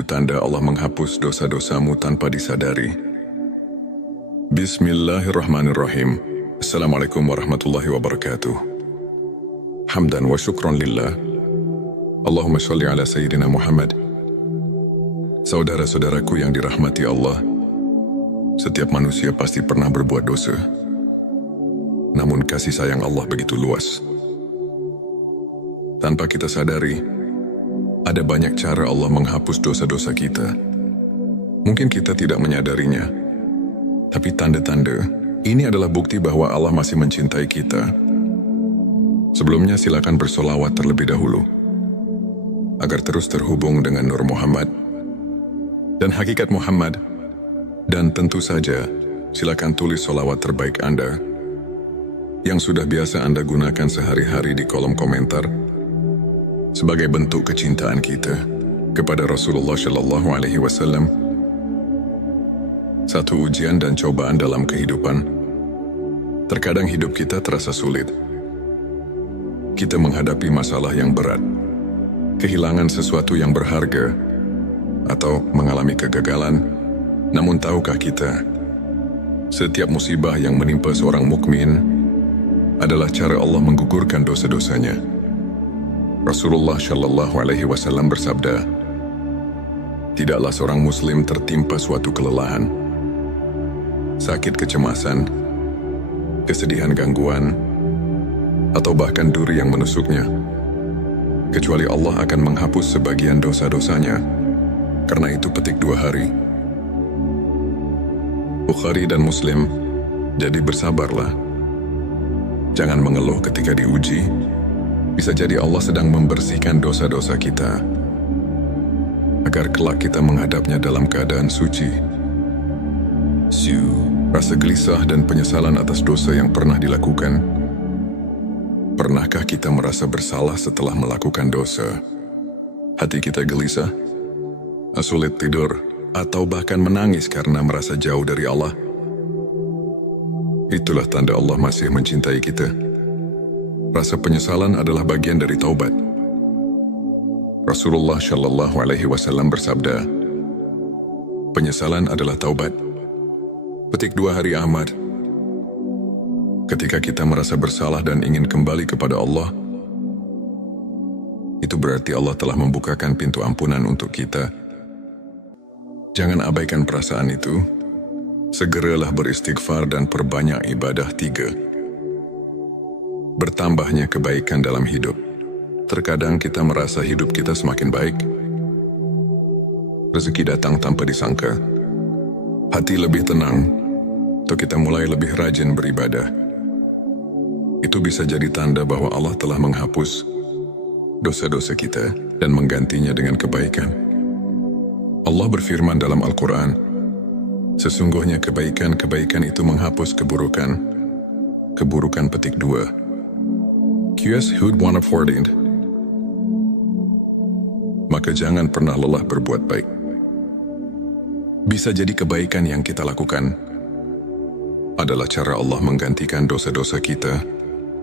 tanda Allah menghapus dosa-dosamu tanpa disadari. Bismillahirrahmanirrahim. Assalamualaikum warahmatullahi wabarakatuh. Hamdan wa syukran lillah. Allahumma sholli ala Sayyidina Muhammad. Saudara-saudaraku yang dirahmati Allah, setiap manusia pasti pernah berbuat dosa. Namun kasih sayang Allah begitu luas. Tanpa kita sadari, ada banyak cara Allah menghapus dosa-dosa kita. Mungkin kita tidak menyadarinya, tapi tanda-tanda ini adalah bukti bahwa Allah masih mencintai kita. Sebelumnya silakan bersolawat terlebih dahulu, agar terus terhubung dengan Nur Muhammad dan hakikat Muhammad. Dan tentu saja, silakan tulis solawat terbaik Anda yang sudah biasa Anda gunakan sehari-hari di kolom komentar sebagai bentuk kecintaan kita kepada Rasulullah Shallallahu Alaihi Wasallam. Satu ujian dan cobaan dalam kehidupan. Terkadang hidup kita terasa sulit. Kita menghadapi masalah yang berat, kehilangan sesuatu yang berharga, atau mengalami kegagalan. Namun tahukah kita, setiap musibah yang menimpa seorang mukmin adalah cara Allah menggugurkan dosa-dosanya. Rasulullah Shallallahu Alaihi Wasallam bersabda, tidaklah seorang muslim tertimpa suatu kelelahan, sakit kecemasan, kesedihan gangguan, atau bahkan duri yang menusuknya, kecuali Allah akan menghapus sebagian dosa-dosanya. Karena itu petik 2 hari. Bukhari dan Muslim, jadi bersabarlah. Jangan mengeluh ketika diuji. Bisa jadi Allah sedang membersihkan dosa-dosa kita, agar kelak kita menghadapnya dalam keadaan suci. Rasa gelisah dan penyesalan atas dosa yang pernah dilakukan. Pernahkah kita merasa bersalah setelah melakukan dosa? Hati kita gelisah, sulit tidur, atau bahkan menangis karena merasa jauh dari Allah. Itulah tanda Allah masih mencintai kita. Rasa penyesalan adalah bagian dari taubat. Rasulullah Shallallahu Alaihi Wasallam bersabda, penyesalan adalah taubat. Petik 2 hari Ahmad. Ketika kita merasa bersalah dan ingin kembali kepada Allah, itu berarti Allah telah membukakan pintu ampunan untuk kita. Jangan abaikan perasaan itu. Segeralah beristighfar dan perbanyak ibadah. 3. Bertambahnya kebaikan dalam hidup. Terkadang kita merasa hidup kita semakin baik. Rezeki datang tanpa disangka. Hati lebih tenang, atau kita mulai lebih rajin beribadah. Itu bisa jadi tanda bahwa Allah telah menghapus dosa-dosa kita dan menggantinya dengan kebaikan. Allah berfirman dalam Al-Quran, sesungguhnya kebaikan-kebaikan itu menghapus keburukan. Keburukan petik 2. QS Hud 114. Maka jangan pernah lelah berbuat baik. Bisa jadi kebaikan yang kita lakukan adalah cara Allah menggantikan dosa-dosa kita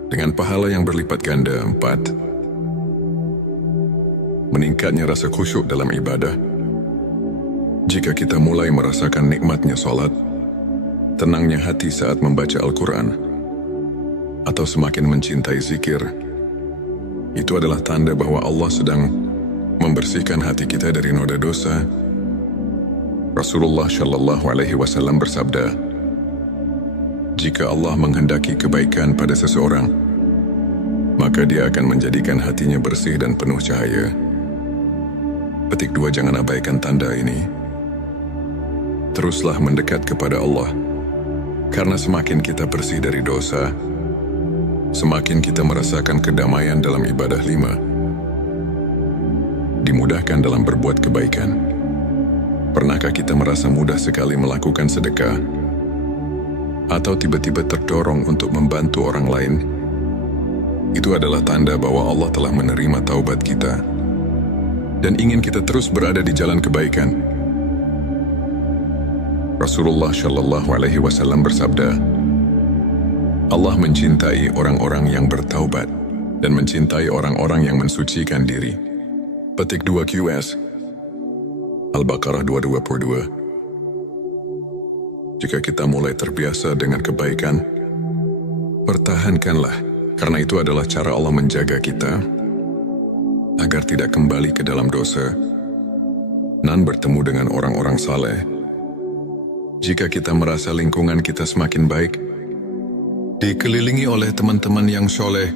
dengan pahala yang berlipat ganda. 4. Meningkatnya rasa khusyuk dalam ibadah. Jika kita mulai merasakan nikmatnya salat, tenangnya hati saat membaca Al-Quran, atau semakin mencintai zikir, itu adalah tanda bahwa Allah sedang membersihkan hati kita dari noda dosa. Rasulullah Shallallahu Alaihi Wasallam bersabda, jika Allah menghendaki kebaikan pada seseorang, maka Dia akan menjadikan hatinya bersih dan penuh cahaya. Petik 2. Jangan abaikan tanda ini. Teruslah mendekat kepada Allah, karena semakin kita bersih dari dosa, semakin kita merasakan kedamaian dalam ibadah. 5. Dimudahkan dalam berbuat kebaikan. Pernahkah kita merasa mudah sekali melakukan sedekah, atau tiba-tiba terdorong untuk membantu orang lain? Itu adalah tanda bahwa Allah telah menerima taubat kita dan ingin kita terus berada di jalan kebaikan. Rasulullah Shallallahu Alaihi Wasallam bersabda, Allah mencintai orang-orang yang bertaubat dan mencintai orang-orang yang mensucikan diri. Petik 2 QS. Al-Baqarah 222. Jika kita mulai terbiasa dengan kebaikan, pertahankanlah, karena itu adalah cara Allah menjaga kita agar tidak kembali ke dalam dosa dan bertemu dengan orang-orang saleh. Jika kita merasa lingkungan kita semakin baik, dikelilingi oleh teman-teman yang soleh,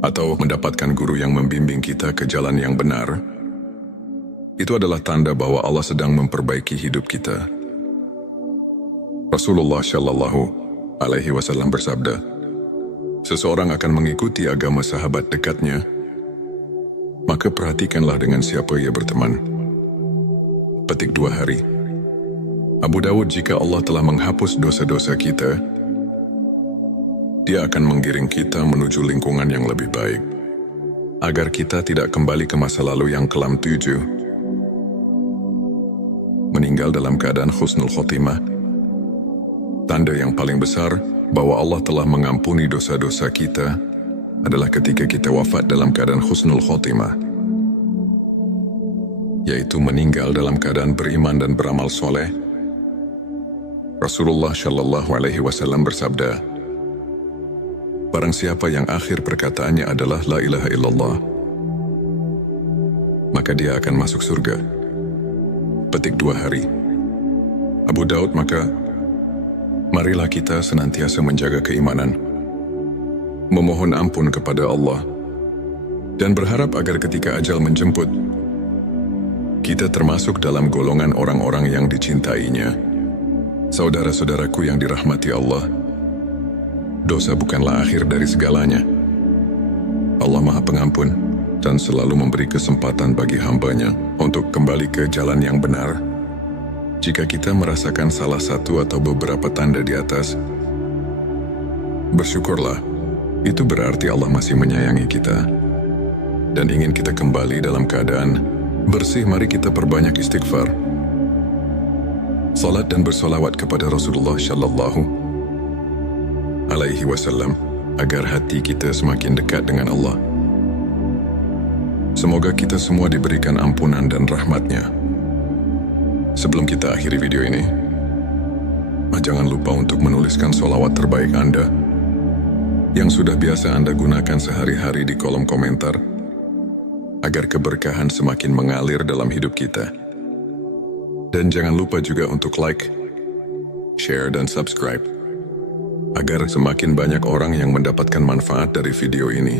atau mendapatkan guru yang membimbing kita ke jalan yang benar, itu adalah tanda bahwa Allah sedang memperbaiki hidup kita. Rasulullah Shallallahu Alaihi Wasallam bersabda, seseorang akan mengikuti agama sahabat dekatnya, maka perhatikanlah dengan siapa ia berteman. Petik 2 hari. Abu Dawud, jika Allah telah menghapus dosa-dosa kita, Dia akan menggiring kita menuju lingkungan yang lebih baik, agar kita tidak kembali ke masa lalu yang kelam 7. Meninggal dalam keadaan husnul khotimah. Tanda yang paling besar bahwa Allah telah mengampuni dosa-dosa kita adalah ketika kita wafat dalam keadaan husnul khotimah, yaitu meninggal dalam keadaan beriman dan beramal soleh. Rasulullah Shallallahu Alaihi Wasallam bersabda, barang siapa yang akhir perkataannya adalah La ilaha illallah, maka dia akan masuk surga. Petik 2 hari. Abu Daud, maka marilah kita senantiasa menjaga keimanan, memohon ampun kepada Allah, dan berharap agar ketika ajal menjemput, kita termasuk dalam golongan orang-orang yang dicintainya. Saudara-saudaraku yang dirahmati Allah, dosa bukanlah akhir dari segalanya. Allah Maha Pengampun dan selalu memberi kesempatan bagi hambanya untuk kembali ke jalan yang benar. Jika kita merasakan salah satu atau beberapa tanda di atas, bersyukurlah. Itu berarti Allah masih menyayangi kita dan ingin kita kembali dalam keadaan bersih. Mari kita perbanyak istighfar, salat dan bersolawat kepada Rasulullah Shallallahu Alaihi Wasallam agar hati kita semakin dekat dengan Allah. Semoga kita semua diberikan ampunan dan rahmatnya. Sebelum kita akhiri video ini, jangan lupa untuk menuliskan sholawat terbaik Anda yang sudah biasa Anda gunakan sehari-hari di kolom komentar, agar keberkahan semakin mengalir dalam hidup kita. Dan jangan lupa juga untuk like, share, dan subscribe, agar semakin banyak orang yang mendapatkan manfaat dari video ini.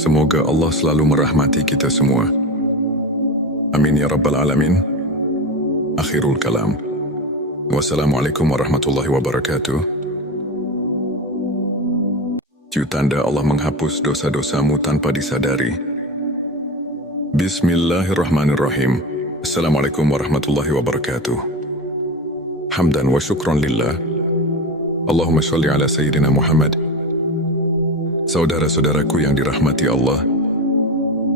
Semoga Allah selalu merahmati kita semua. Amin ya Rabbal Alamin. Akhirul kalam. Wassalamualaikum warahmatullahi wabarakatuh. Tanda Allah menghapus dosa-dosamu tanpa disadari. Bismillahirrahmanirrahim. Assalamualaikum warahmatullahi wabarakatuh. Hamdan wa syukron lillah. Allahumma sholli ala Sayyidina Muhammad. Saudara-saudaraku yang dirahmati Allah,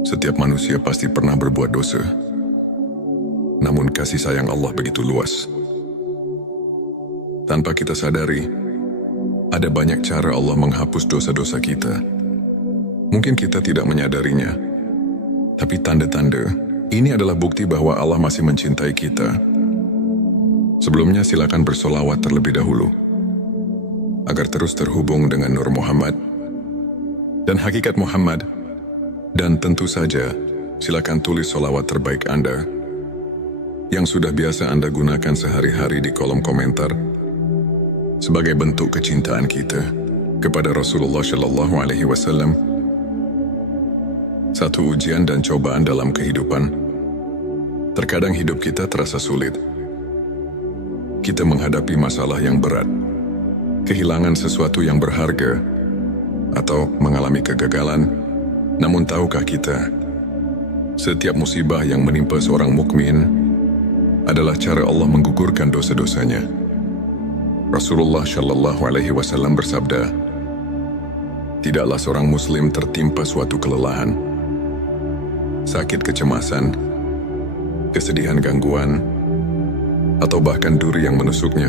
setiap manusia pasti pernah berbuat dosa. Namun kasih sayang Allah begitu luas. Tanpa kita sadari, ada banyak cara Allah menghapus dosa-dosa kita. Mungkin kita tidak menyadarinya, tapi tanda-tanda ini adalah bukti bahwa Allah masih mencintai kita. Sebelumnya silakan bersolawat terlebih dahulu, agar terus terhubung dengan Nur Muhammad dan hakikat Muhammad. Dan tentu saja, silakan tulis solawat terbaik Anda yang sudah biasa Anda gunakan sehari-hari di kolom komentar, sebagai bentuk kecintaan kita kepada Rasulullah Shallallahu Alaihi Wasallam. Satu ujian dan cobaan dalam kehidupan. Terkadang hidup kita terasa sulit. Kita menghadapi masalah yang berat, kehilangan sesuatu yang berharga, atau mengalami kegagalan. Namun tahukah kita, setiap musibah yang menimpa seorang mukmin adalah cara Allah menggugurkan dosa-dosanya. Rasulullah Shallallahu Alaihi Wasallam bersabda, tidaklah seorang muslim tertimpa suatu kelelahan, sakit, kecemasan, kesedihan, gangguan, atau bahkan duri yang menusuknya,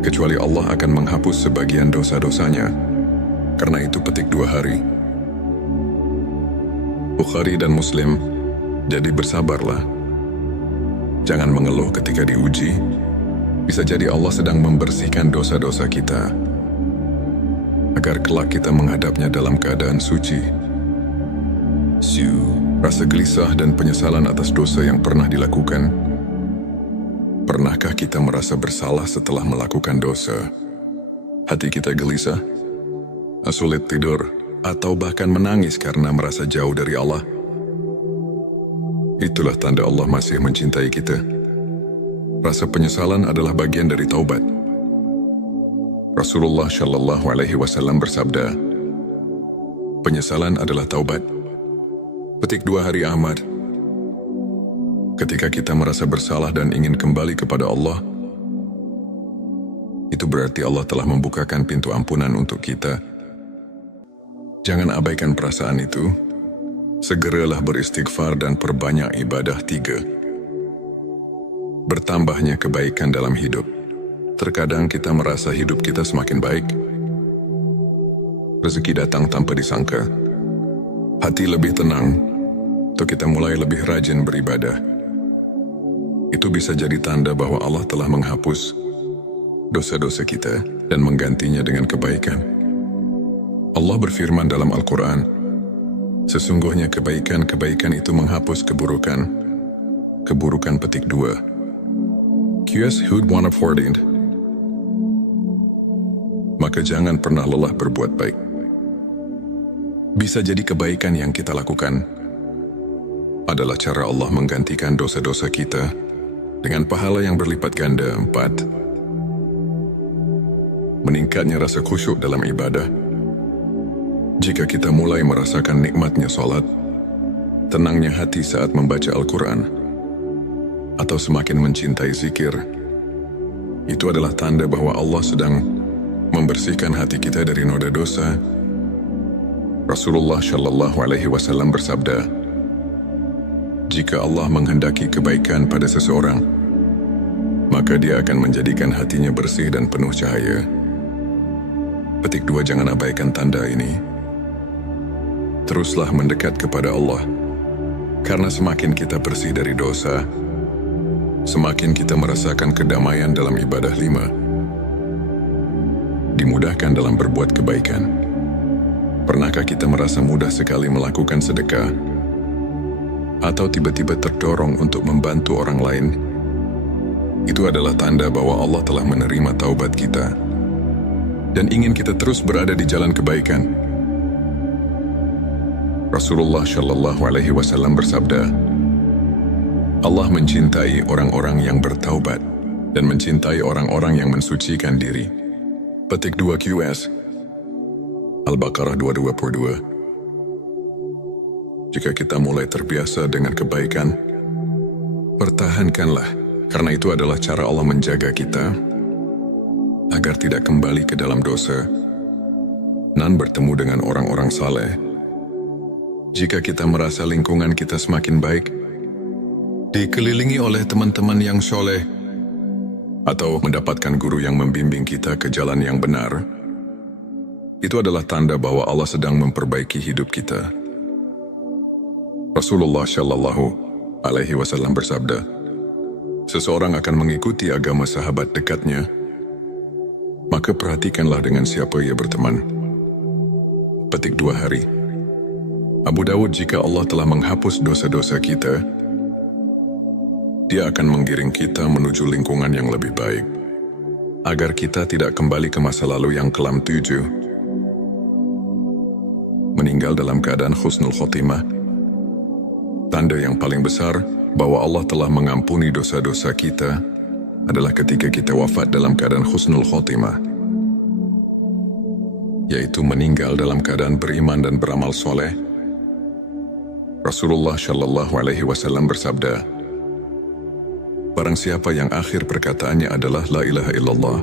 kecuali Allah akan menghapus sebagian dosa-dosanya. Karena itu petik 2 hari. Bukhari dan Muslim Jadi bersabarlah. Jangan mengeluh ketika diuji. Bisa jadi Allah sedang membersihkan dosa-dosa kita, agar kelak kita menghadapnya dalam keadaan suci. Rasa gelisah dan penyesalan atas dosa yang pernah dilakukan. Pernahkah kita merasa bersalah setelah melakukan dosa? Hati kita gelisah, sulit tidur, atau bahkan menangis karena merasa jauh dari Allah. Itulah tanda Allah masih mencintai kita. Rasa penyesalan adalah bagian dari taubat. Rasulullah Shallallahu Alaihi Wasallam bersabda, penyesalan adalah taubat. Petik 2 Hari Ahmad. Ketika kita merasa bersalah dan ingin kembali kepada Allah, itu berarti Allah telah membukakan pintu ampunan untuk kita. Jangan abaikan perasaan itu. Segeralah beristighfar dan perbanyak ibadah. 3. Bertambahnya kebaikan dalam hidup. Terkadang kita merasa hidup kita semakin baik. Rezeki datang tanpa disangka. Hati lebih tenang, atau kita mulai lebih rajin beribadah. Itu bisa jadi tanda bahwa Allah telah menghapus dosa-dosa kita dan menggantinya dengan kebaikan. Allah berfirman dalam Al-Quran, sesungguhnya kebaikan-kebaikan itu menghapus keburukan. Keburukan petik 2. QS Hud 114. Maka jangan pernah lelah berbuat baik. Bisa jadi kebaikan yang kita lakukan adalah cara Allah menggantikan dosa-dosa kita dengan pahala yang berlipat ganda. 4. Meningkatnya rasa khusyuk dalam ibadah. Jika kita mulai merasakan nikmatnya salat, tenangnya hati saat membaca Al-Quran, atau semakin mencintai zikir, itu adalah tanda bahwa Allah sedang membersihkan hati kita dari noda dosa. Rasulullah Shallallahu Alaihi Wasallam bersabda, jika Allah menghendaki kebaikan pada seseorang, maka Dia akan menjadikan hatinya bersih dan penuh cahaya. Petik 2. Jangan abaikan tanda ini. Teruslah mendekat kepada Allah, karena semakin kita bersih dari dosa, semakin kita merasakan kedamaian dalam ibadah. 5. Dimudahkan dalam berbuat kebaikan. Pernahkah kita merasa mudah sekali melakukan sedekah? Atau tiba-tiba terdorong untuk membantu orang lain? Itu adalah tanda bahwa Allah telah menerima taubat kita dan ingin kita terus berada di jalan kebaikan. Rasulullah Shallallahu Alaihi Wasallam bersabda, Allah mencintai orang-orang yang bertaubat dan mencintai orang-orang yang mensucikan diri. Petik 2 QS Al-Baqarah 222. Jika kita mulai terbiasa dengan kebaikan, pertahankanlah, karena itu adalah cara Allah menjaga kita agar tidak kembali ke dalam dosa dan bertemu dengan orang-orang saleh. Jika kita merasa lingkungan kita semakin baik, dikelilingi oleh teman-teman yang soleh, atau mendapatkan guru yang membimbing kita ke jalan yang benar, itu adalah tanda bahwa Allah sedang memperbaiki hidup kita. Rasulullah Shallallahu Alaihi Wasallam bersabda, seseorang akan mengikuti agama sahabat dekatnya, maka perhatikanlah dengan siapa ia berteman. Petik 2 hari. Abu Dawud, jika Allah telah menghapus dosa-dosa kita, Dia akan menggiring kita menuju lingkungan yang lebih baik, agar kita tidak kembali ke masa lalu yang kelam. 7. Meninggal dalam keadaan husnul khotimah. Tanda yang paling besar bahwa Allah telah mengampuni dosa-dosa kita adalah ketika kita wafat dalam keadaan husnul khotimah, yaitu meninggal dalam keadaan beriman dan beramal soleh. Rasulullah Shallallahu Alaihi Wasallam bersabda, barang siapa yang akhir perkataannya adalah La ilaha illallah,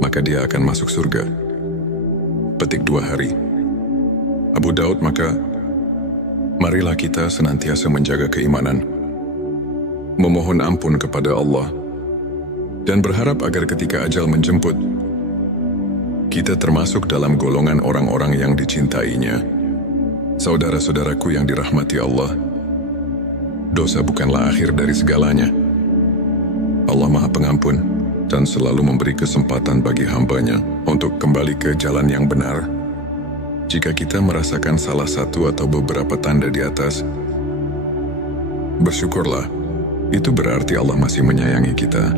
maka dia akan masuk surga. Petik 2 hari. Abu Daud, maka marilah kita senantiasa menjaga keimanan, memohon ampun kepada Allah, dan berharap agar ketika ajal menjemput, kita termasuk dalam golongan orang-orang yang dicintainya. Saudara-saudaraku yang dirahmati Allah, dosa bukanlah akhir dari segalanya. Allah Maha Pengampun dan selalu memberi kesempatan bagi hamba-Nya untuk kembali ke jalan yang benar. Jika kita merasakan salah satu atau beberapa tanda di atas, bersyukurlah. Itu berarti Allah masih menyayangi kita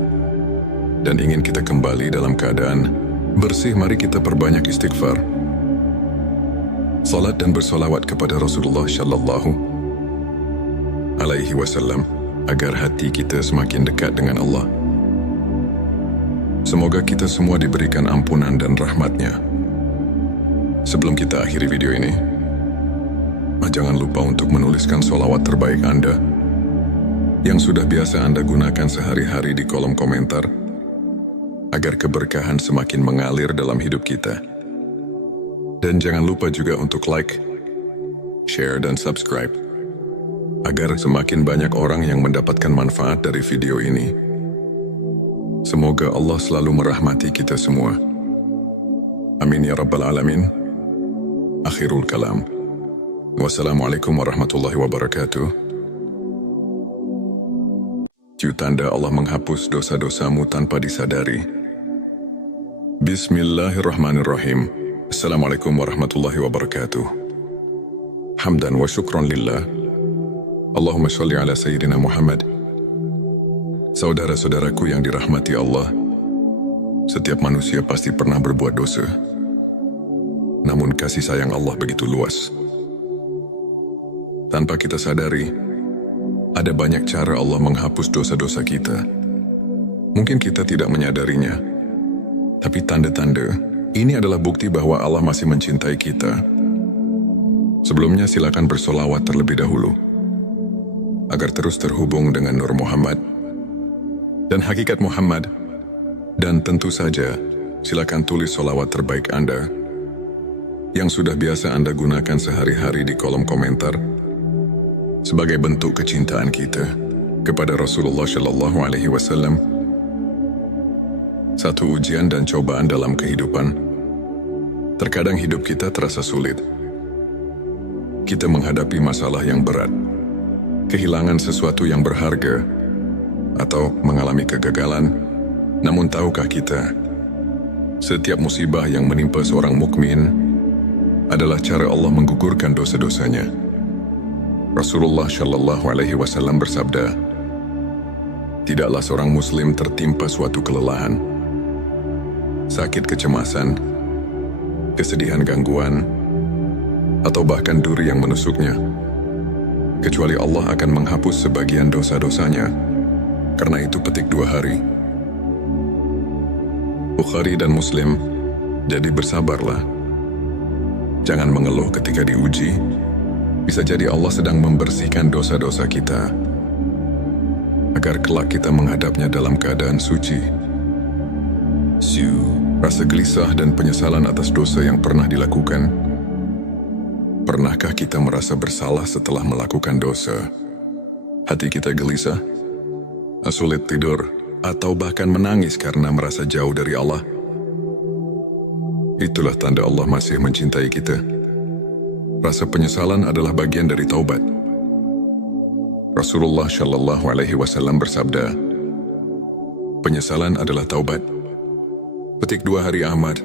dan ingin kita kembali dalam keadaan bersih. Mari kita perbanyak istighfar, salat dan bersolawat kepada Rasulullah Shallallahu Alaihi Wasallam agar hati kita semakin dekat dengan Allah. Semoga kita semua diberikan ampunan dan rahmat-Nya. Sebelum kita akhiri video ini, jangan lupa untuk menuliskan sholawat terbaik Anda yang sudah biasa Anda gunakan sehari-hari di kolom komentar, agar keberkahan semakin mengalir dalam hidup kita. Dan jangan lupa juga untuk like, share, dan subscribe, agar semakin banyak orang yang mendapatkan manfaat dari video ini. Semoga Allah selalu merahmati kita semua. Amin ya Rabbal Alamin. Akhirul kalam. Wassalamualaikum warahmatullahi wabarakatuh. Tanda Allah menghapus dosa-dosamu tanpa disadari. Bismillahirrahmanirrahim. Assalamualaikum warahmatullahi wabarakatuh. Hamdan wa syukran lillah. Allahumma sholli ala Sayyidina Muhammad. Saudara-saudaraku yang dirahmati Allah, setiap manusia pasti pernah berbuat dosa. Namun kasih sayang Allah begitu luas. Tanpa kita sadari, ada banyak cara Allah menghapus dosa-dosa kita. Mungkin kita tidak menyadarinya, tapi tanda-tanda ini adalah bukti bahwa Allah masih mencintai kita. Sebelumnya silakan bersolawat terlebih dahulu, agar terus terhubung dengan Nur Muhammad dan hakikat Muhammad. Dan tentu saja, silakan tulis solawat terbaik Anda yang sudah biasa Anda gunakan sehari-hari di kolom komentar, sebagai bentuk kecintaan kita kepada Rasulullah Shallallahu Alaihi Wasallam. Satu ujian dan cobaan dalam kehidupan. Terkadang hidup kita terasa sulit. Kita menghadapi masalah yang berat, kehilangan sesuatu yang berharga, atau mengalami kegagalan. Namun tahukah kita, setiap musibah yang menimpa seorang mukmin adalah cara Allah menggugurkan dosa-dosanya. Rasulullah Shallallahu Alaihi Wasallam bersabda, tidaklah seorang muslim tertimpa suatu kelelahan, sakit, kecemasan, kesedihan, gangguan, atau bahkan duri yang menusuknya, kecuali Allah akan menghapus sebagian dosa-dosanya. Karena itu petik 2 hari. Bukhari dan Muslim. Jadi bersabarlah. Jangan mengeluh ketika diuji. Bisa jadi Allah sedang membersihkan dosa-dosa kita, agar kelak kita menghadapnya dalam keadaan suci. Rasa gelisah dan penyesalan atas dosa yang pernah dilakukan. Pernahkah kita merasa bersalah setelah melakukan dosa? Hati kita gelisah, sulit tidur, atau bahkan menangis karena merasa jauh dari Allah. Itulah tanda Allah masih mencintai kita. Rasa penyesalan adalah bagian dari taubat. Rasulullah Shallallahu Alaihi Wasallam bersabda, penyesalan adalah taubat. Petik 2 hari Ahmad.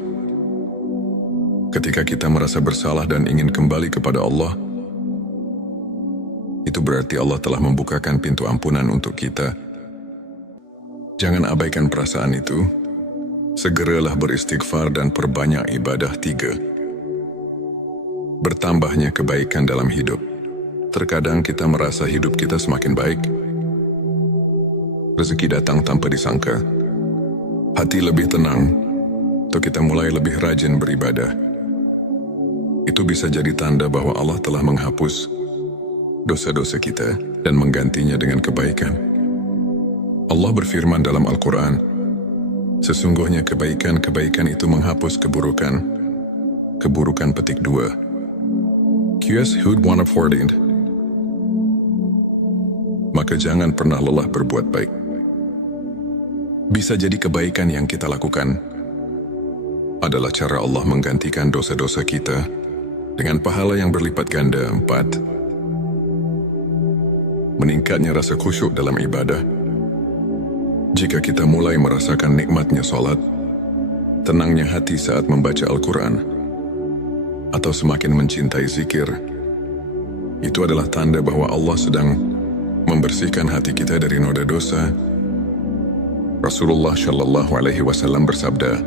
Ketika kita merasa bersalah dan ingin kembali kepada Allah, itu berarti Allah telah membukakan pintu ampunan untuk kita. Jangan abaikan perasaan itu. Segeralah beristighfar dan perbanyak ibadah. 3. Bertambahnya kebaikan dalam hidup. Terkadang kita merasa hidup kita semakin baik. Rezeki datang tanpa disangka. Hati lebih tenang, atau kita mulai lebih rajin beribadah. Itu bisa jadi tanda bahwa Allah telah menghapus dosa-dosa kita dan menggantinya dengan kebaikan. Allah berfirman dalam Al-Quran, sesungguhnya kebaikan-kebaikan itu menghapus keburukan. Keburukan petik 2. QS Hud 114. Maka jangan pernah lelah berbuat baik. Bisa jadi kebaikan yang kita lakukan adalah cara Allah menggantikan dosa-dosa kita dengan pahala yang berlipat ganda. 4. Meningkatnya rasa khusyuk dalam ibadah. Jika kita mulai merasakan nikmatnya solat, tenangnya hati saat membaca Al-Quran, atau semakin mencintai zikir, itu adalah tanda bahwa Allah sedang membersihkan hati kita dari noda dosa. Rasulullah Shallallahu Alaihi Wasallam bersabda,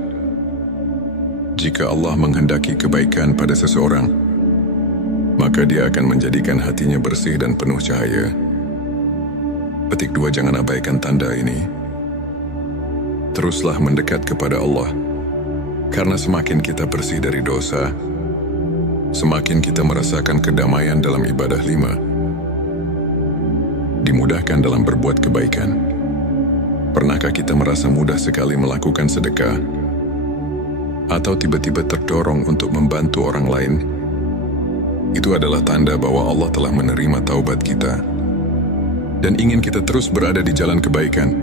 jika Allah menghendaki kebaikan pada seseorang, maka Dia akan menjadikan hatinya bersih dan penuh cahaya. Petik 2. Jangan abaikan tanda ini. Teruslah mendekat kepada Allah, karena semakin kita bersih dari dosa, semakin kita merasakan kedamaian dalam ibadah. 5. Dimudahkan dalam berbuat kebaikan. Pernahkah kita merasa mudah sekali melakukan sedekah, atau tiba-tiba terdorong untuk membantu orang lain? Itu adalah tanda bahwa Allah telah menerima taubat kita dan ingin kita terus berada di jalan kebaikan.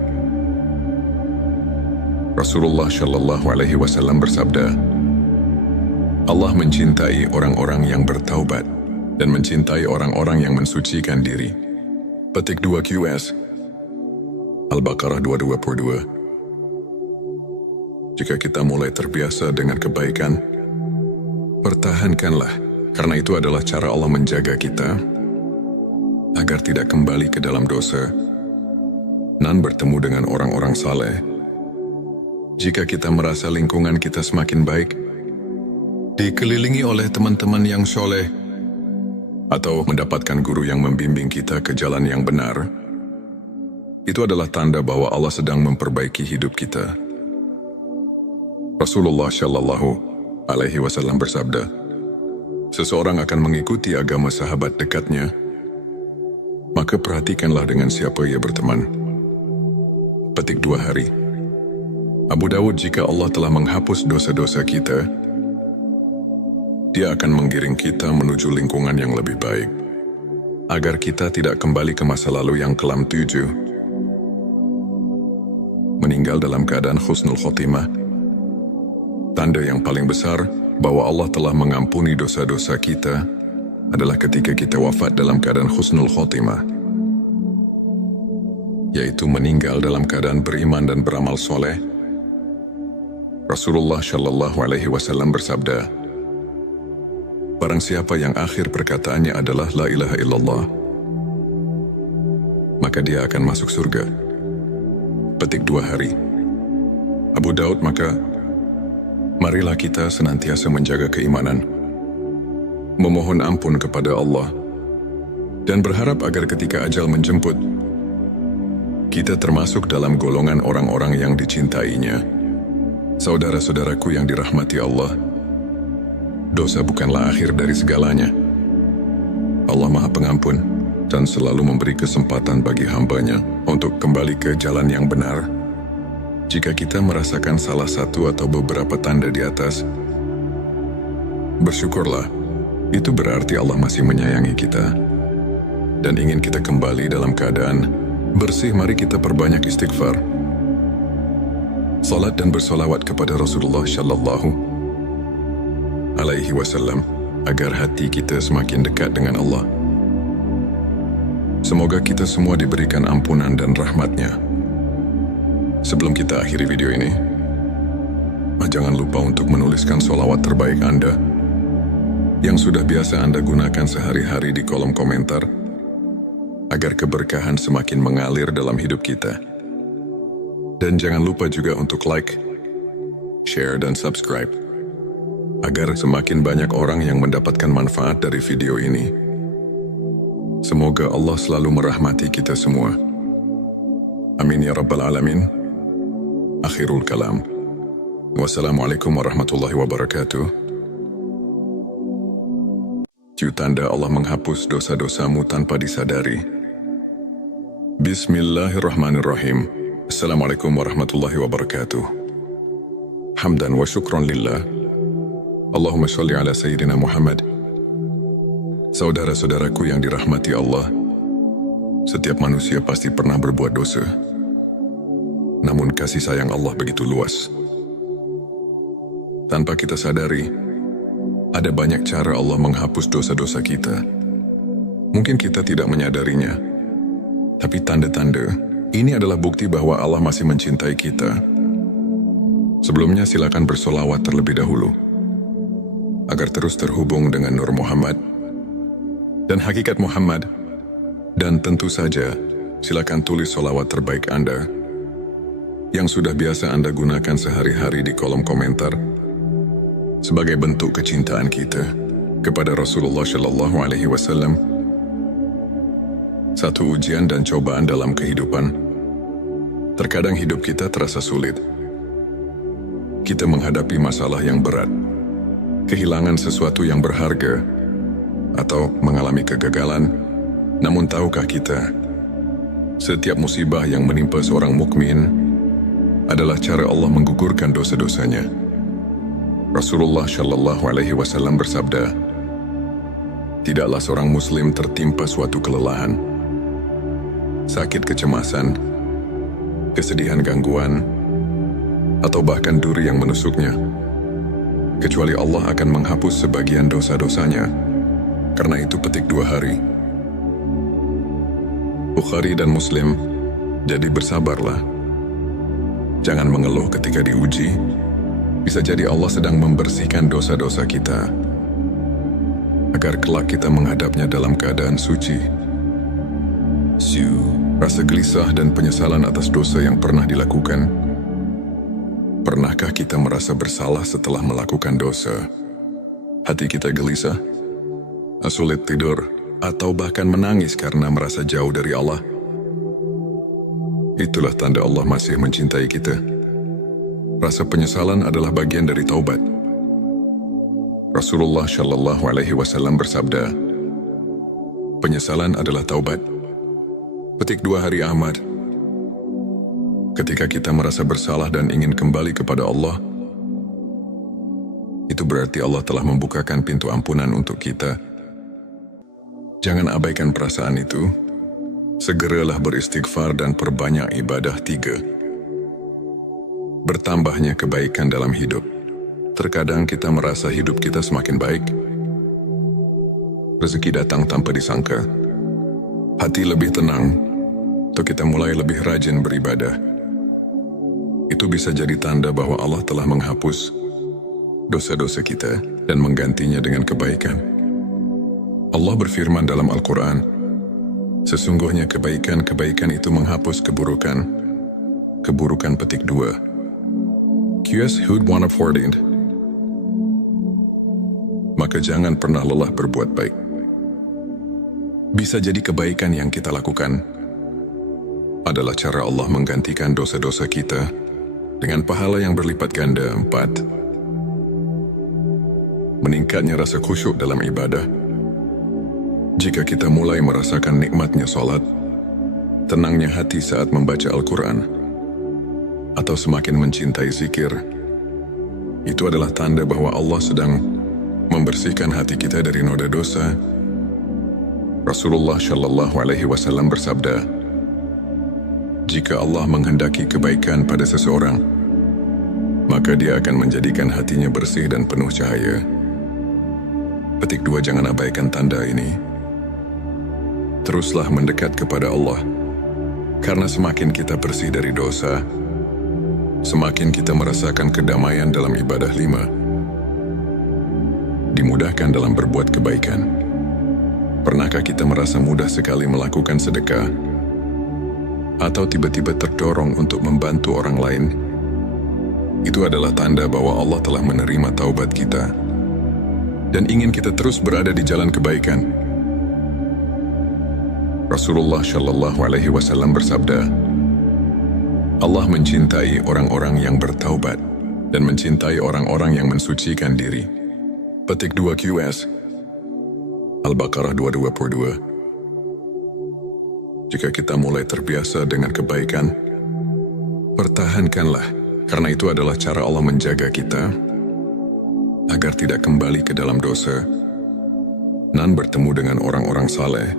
Rasulullah Shallallahu Alaihi Wasallam bersabda, Allah mencintai orang-orang yang bertaubat dan mencintai orang-orang yang mensucikan diri. Petik 2 QS Al-Baqarah 222. Jika kita mulai terbiasa dengan kebaikan, pertahankanlah, karena itu adalah cara Allah menjaga kita agar tidak kembali ke dalam dosa dan bertemu dengan orang-orang saleh. Jika kita merasa lingkungan kita semakin baik, dikelilingi oleh teman-teman yang soleh, atau mendapatkan guru yang membimbing kita ke jalan yang benar, itu adalah tanda bahwa Allah sedang memperbaiki hidup kita. Rasulullah Shallallahu Alaihi Wasallam bersabda, seseorang akan mengikuti agama sahabat dekatnya, maka perhatikanlah dengan siapa ia berteman. Petik 2 hari. Abu Dawud, jika Allah telah menghapus dosa-dosa kita, Dia akan menggiring kita menuju lingkungan yang lebih baik, agar kita tidak kembali ke masa lalu yang kelam. 7. Meninggal dalam keadaan husnul khotimah. Tanda yang paling besar bahwa Allah telah mengampuni dosa-dosa kita adalah ketika kita wafat dalam keadaan husnul khotimah, yaitu meninggal dalam keadaan beriman dan beramal soleh. Rasulullah Shallallahu Alaihi Wasallam bersabda, barang siapa yang akhir perkataannya adalah la ilaha illallah, maka dia akan masuk surga. Petik 2 hari. Abu Daud, maka marilah kita senantiasa menjaga keimanan, memohon ampun kepada Allah, dan berharap agar ketika ajal menjemput, kita termasuk dalam golongan orang-orang yang dicintainya. Saudara-saudaraku yang dirahmati Allah, dosa bukanlah akhir dari segalanya. Allah Maha Pengampun dan selalu memberi kesempatan bagi hamba-Nya untuk kembali ke jalan yang benar. Jika kita merasakan salah satu atau beberapa tanda di atas, bersyukurlah. Itu berarti Allah masih menyayangi kita dan ingin kita kembali dalam keadaan bersih. Mari kita perbanyak istighfar, salat dan bersolawat kepada Rasulullah Shallallahu Alaihi Wasallam agar hati kita semakin dekat dengan Allah. Semoga kita semua diberikan ampunan dan rahmat-Nya. Sebelum kita akhiri video ini, jangan lupa untuk menuliskan solawat terbaik Anda yang sudah biasa Anda gunakan sehari-hari di kolom komentar, agar keberkahan semakin mengalir dalam hidup kita. Dan jangan lupa juga untuk like, share, dan subscribe, agar semakin banyak orang yang mendapatkan manfaat dari video ini. Semoga Allah selalu merahmati kita semua. Amin ya Rabbal Alamin. Akhirul kalam. Wassalamualaikum warahmatullahi wabarakatuh. Tanda Allah menghapus dosa-dosamu tanpa disadari. Bismillahirrahmanirrahim. Assalamualaikum warahmatullahi wabarakatuh. Hamdan wa syukran lillah. Allahumma sholli ala Sayyidina Muhammad. Saudara-saudaraku yang dirahmati Allah, setiap manusia pasti pernah berbuat dosa. Namun kasih sayang Allah begitu luas. Tanpa kita sadari, Ada banyak cara Allah menghapus dosa-dosa kita. Mungkin kita tidak menyadarinya, tapi tanda-tanda ini adalah bukti bahwa Allah masih mencintai kita. Sebelumnya silakan bersolawat terlebih dahulu, agar terus terhubung dengan Nur Muhammad dan hakikat Muhammad. Dan tentu saja, silakan tulis solawat terbaik Anda yang sudah biasa Anda gunakan sehari-hari di kolom komentar sebagai bentuk kecintaan kita kepada Rasulullah Shallallahu Alaihi Wasallam. Satu ujian dan cobaan dalam kehidupan. Terkadang hidup kita terasa sulit. Kita menghadapi masalah yang berat, kehilangan sesuatu yang berharga, atau mengalami kegagalan. Namun tahukah kita, setiap musibah yang menimpa seorang mukmin adalah cara Allah menggugurkan dosa-dosanya. Rasulullah Shallallahu Alaihi Wasallam bersabda, tidaklah seorang muslim tertimpa suatu kelelahan, sakit kecemasan, kesedihan gangguan, atau bahkan duri yang menusuknya, kecuali Allah akan menghapus sebagian dosa-dosanya. Karena itu petik 2 hari. Bukhari dan Muslim, jadi bersabarlah. Jangan mengeluh ketika diuji. Bisa jadi Allah sedang membersihkan dosa-dosa kita, agar kelak kita menghadapnya dalam keadaan suci. Rasa gelisah dan penyesalan atas dosa yang pernah dilakukan. Pernahkah kita merasa bersalah setelah melakukan dosa? Hati kita gelisah, sulit tidur, atau bahkan menangis karena merasa jauh dari Allah. Itulah tanda Allah masih mencintai kita. Rasa penyesalan adalah bagian dari taubat. Rasulullah Shallallahu Alaihi Wasallam bersabda, penyesalan adalah taubat. Petik 2 hari Ahmad. Ketika kita merasa bersalah dan ingin kembali kepada Allah, itu berarti Allah telah membukakan pintu ampunan untuk kita. Jangan abaikan perasaan itu. Segeralah beristighfar dan perbanyak ibadah. 3. Bertambahnya kebaikan dalam hidup. Terkadang kita merasa hidup kita semakin baik. Rezeki datang tanpa disangka. Hati lebih tenang, atau kita mulai lebih rajin beribadah. Itu bisa jadi tanda bahwa Allah telah menghapus dosa-dosa kita dan menggantinya dengan kebaikan. Allah berfirman dalam Al-Quran, sesungguhnya kebaikan-kebaikan itu menghapus keburukan. Keburukan petik 2. QS Hud 114. Maka jangan pernah lelah berbuat baik. Bisa jadi kebaikan yang kita lakukan adalah cara Allah menggantikan dosa-dosa kita dengan pahala yang berlipat ganda. 4. Meningkatnya rasa khusyuk dalam ibadah. Jika kita mulai merasakan nikmatnya salat, tenangnya hati saat membaca Al-Quran, atau semakin mencintai zikir, itu adalah tanda bahwa Allah sedang membersihkan hati kita dari noda dosa. Rasulullah Shallallahu Alaihi Wasallam bersabda, jika Allah menghendaki kebaikan pada seseorang, maka Dia akan menjadikan hatinya bersih dan penuh cahaya. Petik 2. Jangan abaikan tanda ini. Teruslah mendekat kepada Allah, karena semakin kita bersih dari dosa, semakin kita merasakan kedamaian dalam ibadah. 5. Dimudahkan dalam berbuat kebaikan. Pernahkah kita merasa mudah sekali melakukan sedekah, atau tiba-tiba terdorong untuk membantu orang lain? Itu adalah tanda bahwa Allah telah menerima taubat kita dan ingin kita terus berada di jalan kebaikan. Rasulullah Shallallahu Alaihi Wasallam bersabda, Allah mencintai orang-orang yang bertaubat dan mencintai orang-orang yang mensucikan diri. Petik 2 QS Al-Baqarah 222. Jika kita mulai terbiasa dengan kebaikan, pertahankanlah, karena itu adalah cara Allah menjaga kita agar tidak kembali ke dalam dosa dan bertemu dengan orang-orang saleh.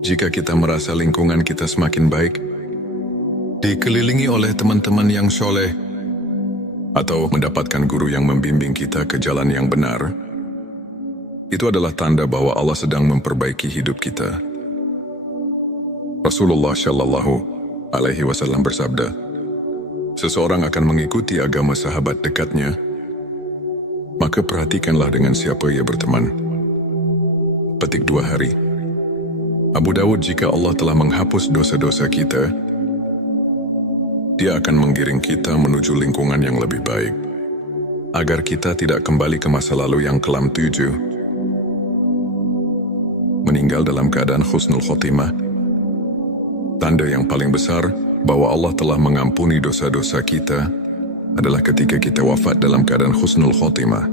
Jika kita merasa lingkungan kita semakin baik, dikelilingi oleh teman-teman yang soleh, atau mendapatkan guru yang membimbing kita ke jalan yang benar, itu adalah tanda bahwa Allah sedang memperbaiki hidup kita. Rasulullah Shallallahu Alaihi Wasallam bersabda, seseorang akan mengikuti agama sahabat dekatnya, maka perhatikanlah dengan siapa ia berteman. Petik 2 hari. Abu Dawud, jika Allah telah menghapus dosa-dosa kita, Dia akan menggiring kita menuju lingkungan yang lebih baik, agar kita tidak kembali ke masa lalu yang kelam 7, meninggal dalam keadaan husnul khotimah. Tanda yang paling besar bahwa Allah telah mengampuni dosa-dosa kita adalah ketika kita wafat dalam keadaan husnul khotimah.